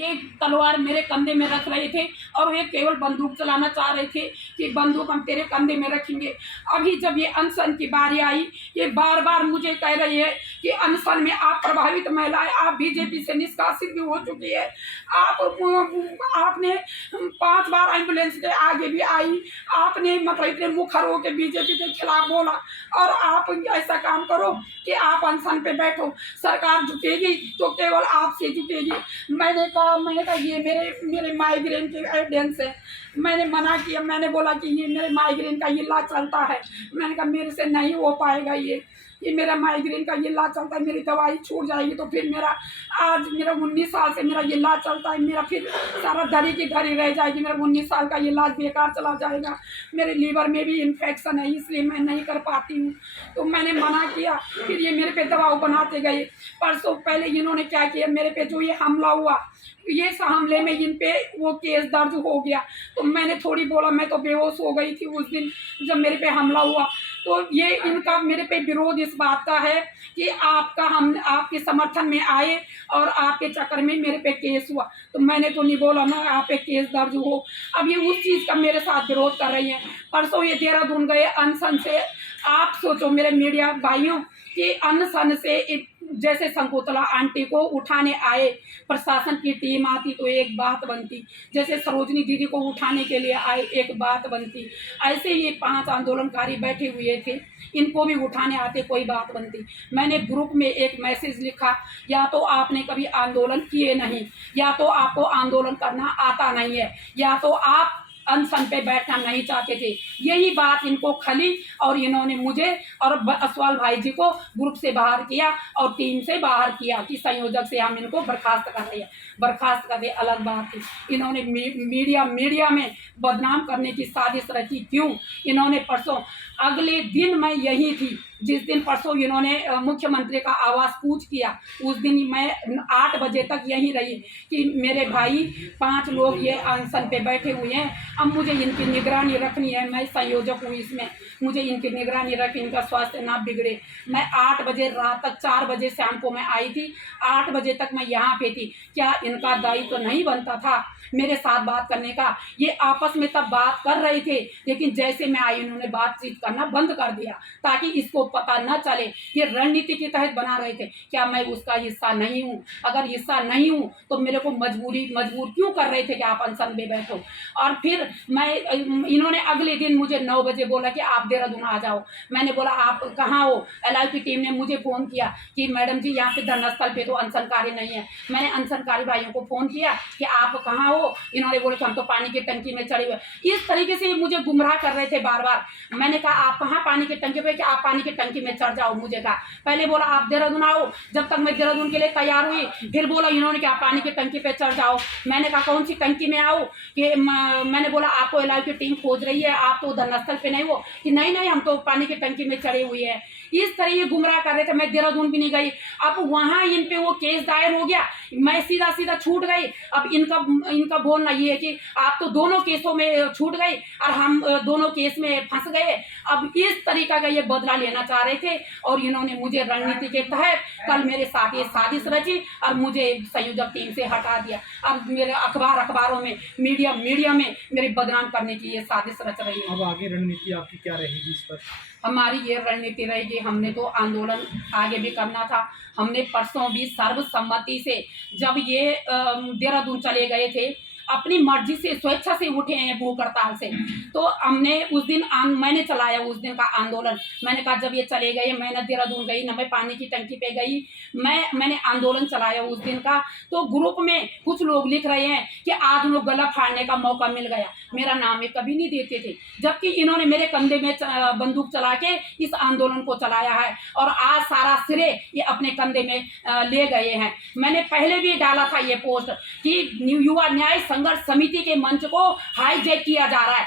ये तलवार मेरे कंधे में रख रहे थे और ये केवल बंदूक चलाना चाह रहे थे कि बंदूक हम तेरे कंधे में रखेंगे। अभी जब ये अनशन की बारी आई, ये बार बार मुझे कह रही है कि अनशन में आप प्रभावित महिलाएं, आप बीजेपी से निष्कासित भी हो चुकी है, आपने 5 बार एम्बुलेंस के आगे भी आई, आपने मतलब इतने मुखर हो के बीजेपी के खिलाफ बोला और आप ऐसा काम करो कि आप अनशन पे बैठो, सरकार झुकेगी तो केवल आपसे झुकेगी। मैंने कहा ये मेरे माइग्रेन के एविडेंस है। मैंने मना किया, मैंने बोला कि ये मेरे माइग्रेन का ये इलाज चलता है। मैंने कहा मेरे से नहीं हो पाएगा, ये मेरा माइग्रेन का ये इलाज चलता है, मेरी दवाई छूट जाएगी तो फिर आज मेरा 19 साल से मेरा ये इलाज चलता है, मेरा फिर सारा धरी की धरी रह जाएगी, मेरा 19 साल का ये इलाज बेकार चला जाएगा। मेरे लीवर में भी इन्फेक्शन है, इसलिए मैं नहीं कर पाती हूँ। तो मैंने मना किया, फिर ये मेरे पे दबाव बनाते गए। परसों पहले इन्होंने क्या किया, मेरे पे जो ये हमला हुआ, ये हमले में इन पे वो केस दर्ज हो गया। तो मैंने थोड़ी बोला, मैं तो बेहोश हो गई थी उस दिन जब मेरे पे हमला हुआ। तो ये इनका मेरे पे विरोध इस बात का है कि हम आपके समर्थन में आए और आपके चक्कर में मेरे पे केस हुआ। तो मैंने तो नहीं बोला ना आप पे केस दर्ज हो। अब ये उस चीज़ का मेरे साथ विरोध कर रही है। परसों ये देहरादून गए अनशन से। आप सोचो मेरे मीडिया भाइयों कि अनशन से जैसे शंकुतला आंटी को उठाने आए, प्रशासन की टीम आती तो एक बात बनती, जैसे सरोजनी दीदी को उठाने के लिए आए एक बात बनती, ऐसे ये 5 आंदोलनकारी बैठे हुए थे, इनको भी उठाने आते कोई बात बनती। मैंने ग्रुप में एक मैसेज लिखा, या तो आपने कभी आंदोलन किए नहीं, या तो आपको आंदोलन करना आता नहीं है, या तो आप अनशन पे बैठना नहीं चाहते थे। यही बात इनको खली और इन्होंने मुझे और असवाल भाई जी को ग्रुप से बाहर किया और टीम से बाहर किया कि संयोजक से हम इनको बर्खास्त कर रहे हैं। बर्खास्त कर दे अलग बात थी। इन्होंने मीडिया में बदनाम करने की साजिश रची। क्यों? इन्होंने परसों, अगले दिन मैं यही थी जिस दिन परसों इन्होंने मुख्यमंत्री का आवास कूच किया, उस दिन मैं 8 बजे तक यहीं रही कि मेरे भाई 5 लोग ये अनशन पे बैठे हुए हैं, अब मुझे इनकी निगरानी रखनी है। मैं संयोजक हूँ इसमें, मुझे इनकी निगरानी रख, इनका स्वास्थ्य ना बिगड़े। मैं 8 बजे रात तक, 4 बजे शाम को मैं आई थी, 8 बजे तक मैं यहाँ पे थी। क्या इनका दायित्व तो नहीं बनता था मेरे साथ बात करने का? ये आपस में तब बात कर रहे थे, लेकिन जैसे मैं आई इन्होंने बातचीत करना बंद कर दिया ताकि इसको पता न चले। ये रणनीति के तहत बना रहे थे। क्या मैं उसका हिस्सा नहीं हूँ? अगर हिस्सा नहीं हूँ तो मेरे को मजबूर क्यों कर रहे थे कि आप अनशन में बैठो? और फिर इन्होंने अगले दिन मुझे 9 बजे बोला कि आप देहरादून आ जाओ। मैंने बोला आप कहाँ हो? LIV की टीम ने मुझे फ़ोन किया कि मैडम जी यहाँ पे धरनास्थल पे तो अनशनकारी नहीं है। मैंने अनशनकारी भाइयों को फ़ोन किया कि आप कहाँ हो? इन्होंने बोला कि हम तो पानी की टंकी में चढ़े हुए। इस तरीके से मुझे गुमराह कर रहे थे बार बार। मैंने कहा आप कहाँ पानी की टंकी पे? कि आप पानी की टंकी में चढ़ जाओ। मुझे कहा, पहले बोला आप देहरादून आओ, जब तक मैं देहरादून के लिए तैयार हुई फिर बोला इन्होंने कि आप पानी की टंकी पे चढ़ जाओ। मैंने कहा कौन सी टंकी में आओ? कि मैंने बोला आपको LIV की टीम खोज रही है, आप तो धरनास्थल पे नहीं हो। कि नहीं हम तो पानी की टंकी में चढ़े हुए हैं। इस तरह ये गुमराह कर रहे थे। मैं देहरादून भी नहीं गई। अब वहाँ इन पे वो केस दायर हो गया, मैं सीधा छूट गई। अब इनका बोलना ये है कि आप तो दोनों केसों में छूट गए और हम दोनों केस में फंस गए। अब इस तरीका का ये बदला लेना चाह रहे थे और इन्होंने मुझे रणनीति के तहत कल मेरे साथ ये साजिश रची और मुझे संयोजक टीम से हटा दिया। अब मेरे अखबारों में, मीडिया में मेरी बदनाम करने की ये साजिश रच रही है। अब आगे रणनीति आपकी क्या रहेगी इस पर? हमारी ये रणनीति रहेगी, हमने तो आंदोलन आगे भी करना था। हमने परसों भी सर्वसम्मति से, जब ये देहरादून चले गए थे, अपनी मर्जी से स्वेच्छा से उठे हैं भूख हड़ताल से, तो हमने उस दिन मैंने चलाया उस दिन का आंदोलन। मैंने कहा जब ये चले गए, मैं न देहरादून गई न मैं पानी की टंकी पे गई, मैंने आंदोलन चलाया उस दिन का। तो ग्रुप में कुछ लोग लिख रहे हैं कि आज उनको गला फाड़ने का मौका मिल गया। मेरा नाम ये कभी नहीं देते थे, जबकि इन्होंने मेरे कंधे में बंदूक चला के इस आंदोलन को चलाया है और आज सारा श्रेय ये अपने कंधे में ले गए हैं। मैंने पहले भी डाला था ये पोस्ट कि युवा न्याय संघर्ष समिति के मंच को हाईजैक किया जा रहा है।